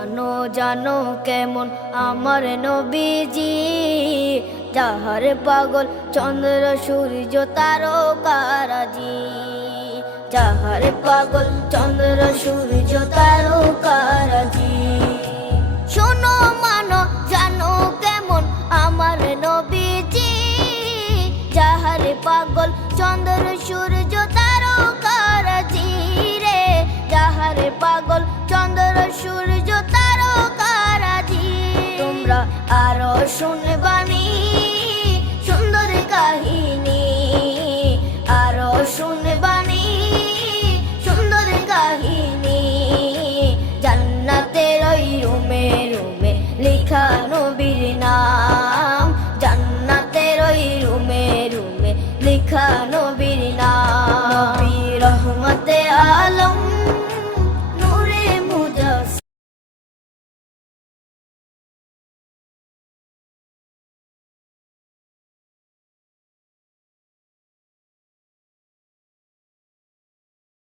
জানো জানো কেমন আমার নবীজি, যাহার পাগল চন্দ্র সূর্য তারকারাজি, যাহার পাগল চন্দ্র সূর্য তারকারাজি। শোনো মানো জানো কেমন আমার নবীজি, যাহার পাগল চন্দ্র সূর্য তারকারাজি রে, যাহার পাগল চন্দ্র সূর্য তারকারাজি। তোমরা আরো শুনে